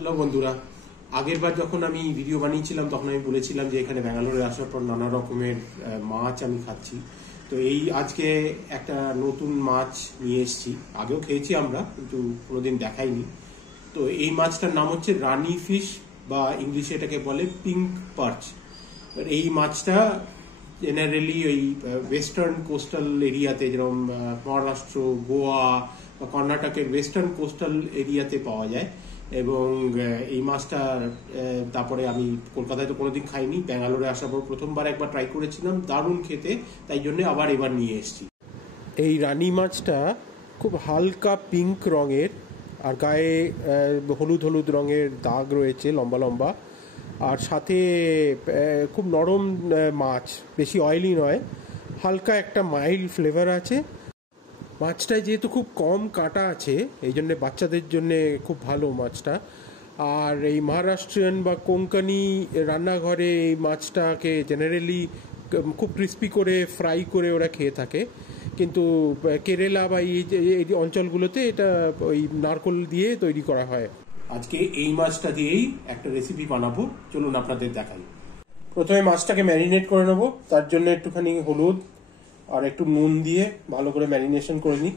Hello বন্ধুরা, আগের বার যখন আমি ভিডিও বানিয়েছিলাম তখন আমি বলেছিলাম যে এখানে ব্যাঙ্গালোরে আসার পর নানা রকমের মাছ আমি খাচ্ছি। তো এই আজকে একটা নতুন মাছ নিয়ে এসেছি। আগেও খেয়েছি আমরা, কিন্তু কোনোদিন দেখাইনি। তো এই মাছটার নাম হচ্ছে রানি ফিশ, বা ইংলিশে এটাকে বলে পিঙ্ক পার্চ। এই মাছটা জেনারেলি ওই ওয়েস্টার্ন কোস্টাল এরিয়াতে, যেরকম মহারাষ্ট্র, গোয়া বা কর্ণাটকের ওয়েস্টার্ন কোস্টাল এরিয়াতে পাওয়া যায়। এবং এই মাছটা তারপরে আমি কলকাতায় তো কোনোদিন খাইনি, ব্যাঙ্গালোরে আসার পর প্রথমবার একবার ট্রাই করেছিলাম, দারুণ খেতে, তাই জন্য আবার এবার নিয়ে এসেছি। এই রানি মাছটা খুব হালকা পিঙ্ক রঙের, আর গায়ে হলুদ হলুদ রঙের দাগ রয়েছে লম্বা লম্বা, আর সাথে খুব নরম মাছ, বেশি অয়েলি নয়, হালকা একটা মাইল্ড ফ্লেভার আছে। মাছটায় যেহেতু খুব কম কাঁটা আছে, এই জন্যে বাচ্চাদের জন্যে খুব ভালো মাছটা। আর এই মহারাষ্ট্রিয়ান বা কোঙ্কনি রান্নাঘরে এই মাছটাকে জেনারেলি খুব ক্রিস্পি করে ফ্রাই করে ওরা খেয়ে থাকে, কিন্তু কেরালা বা এই অঞ্চলগুলোতে এটা ওই নারকোল দিয়ে তৈরি করা হয়। আজকে এই মাছটা দিয়েই একটা রেসিপি বানাবো, চলুন আপনাদের দেখাই। প্রথমে মাছটাকে ম্যারিনেট করে নেবো, তার জন্য একটুখানি হলুদ আর একটু নুন দিয়ে ভালো করে ম্যারিনেশন করে নিই।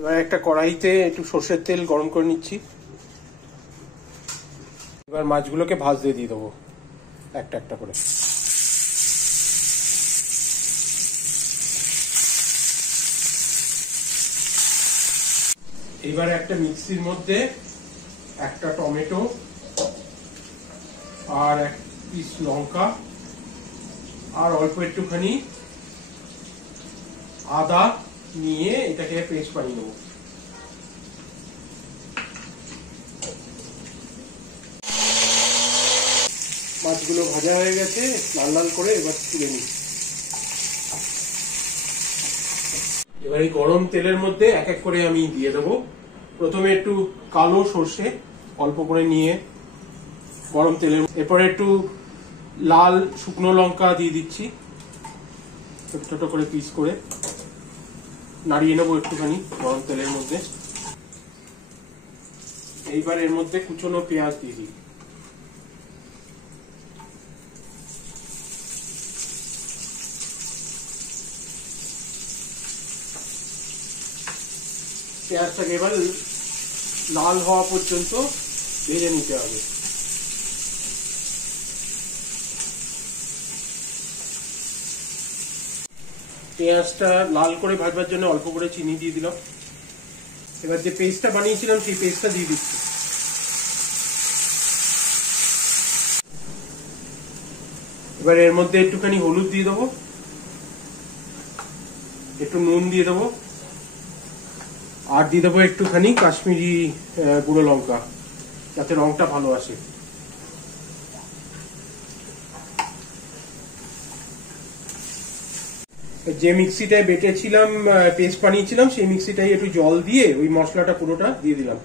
এবার একটা কড়াইতে একটু সর্ষের তেল গরম করে নিচ্ছি। এবার মাছগুলোকে ভাজতে দিয়ে দেবো একটা একটা করে। এবার একটা মিক্সির মধ্যে একটা টমেটো আর এক পিস লঙ্কা আর অল্প একটুখানি আদা নিয়ে এটাকে পেস্ট বানিয়ে নেব। মাছগুলো ভাজা হয়ে গেছে লাল লাল করে, এবার তুলে নিই। এবার এই গরম তেলের মধ্যে এক এক করে আমি দিয়ে দেবো। প্রথমে একটু কালো সর্ষে অল্প করে নিয়ে গরম তেলের, এরপরে একটু লাল শুকনো লঙ্কা দিয়ে দিচ্ছি, ছোট ছোট করে পিস করে নাড়িয়ে নেবো একটুখানি গরম তেলের মধ্যে। এইবার এর মধ্যে কুচনো পেঁয়াজ দিয়ে দিই। পেঁয়াজটাকে এবার লাল হওয়া পর্যন্ত ভেজে নিতে হবে। পেঁয়াজটা লাল করে ভাজবার জন্য অল্প করে চিনি দিয়ে দিলাম। এবার যে পেস্টটা বানিয়েছিলাম সেই পেস্টটা দিয়ে দিচ্ছি। এবার এর মধ্যে একটুখানি হলুদ দিয়ে দেবো, একটু নুন দিয়ে দেবো, আর দিয়ে দেবো একটুখানি কাশ্মীরি গুঁড়ো লঙ্কা, যাতে রংটা ভালো আসে। যে মিক্সিটায় বেটেছিলাম, পেস্ট বানিয়েছিলাম, সেই মিক্সিটাই একটু জল দিয়ে ওই মশলাটা পুরোটা দিয়ে দিলাম।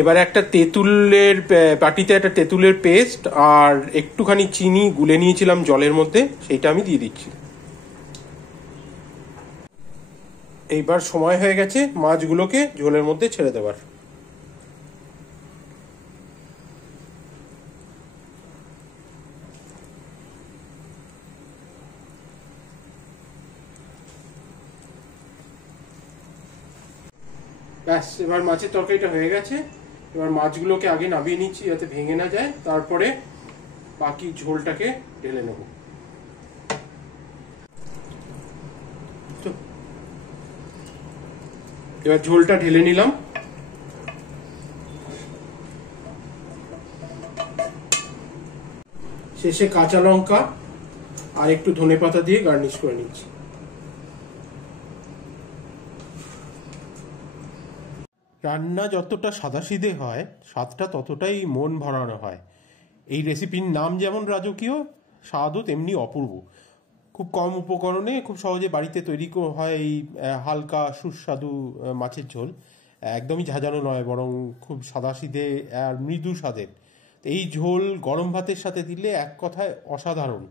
এবার একটা তেঁতুলের বাটিতে একটা তেঁতুলের পেস্ট আর একটুখানি চিনি গুলে নিয়েছিলাম জলের মধ্যে, সেইটা আমি দিয়ে দিচ্ছি। এইবার সময় হয়ে গেছে মাছগুলোকে ঝোলের মধ্যে ছেড়ে দেওয়ার। ব্যাস, এবার মাছের তরকারিটা হয়ে গেছে। এবার মাছগুলোকে আগে নামিয়ে নিচ্ছি যাতে ভেঙে না যায়, তারপরে বাকি ঝোলটাকে ঢেলে নেব। এবার ঝোলটা ঢেলে নিলাম। শেষে কাঁচা লঙ্কা আর একটু ধনেপাতা দিয়ে গার্নিশ করে নিচ্ছি। রান্না যতটা সাদাসিধে হয়, স্বাদটা ততটাই মন ভরানো হয়। এই রেসিপির নাম যেমন রাজকীয়, স্বাদও তেমনি অপূর্ব। খুব কম উপকরণে খুব সহজে বাড়িতে তৈরি হয় এই হালকা সুস্বাদু মাছের ঝোল। একদমই ঝাঁঝালো নয়, বরং খুব সাদাসিধে আর মৃদু স্বাদের। এই ঝোল গরম ভাতের সাথে দিলে এক কথায় অসাধারণ।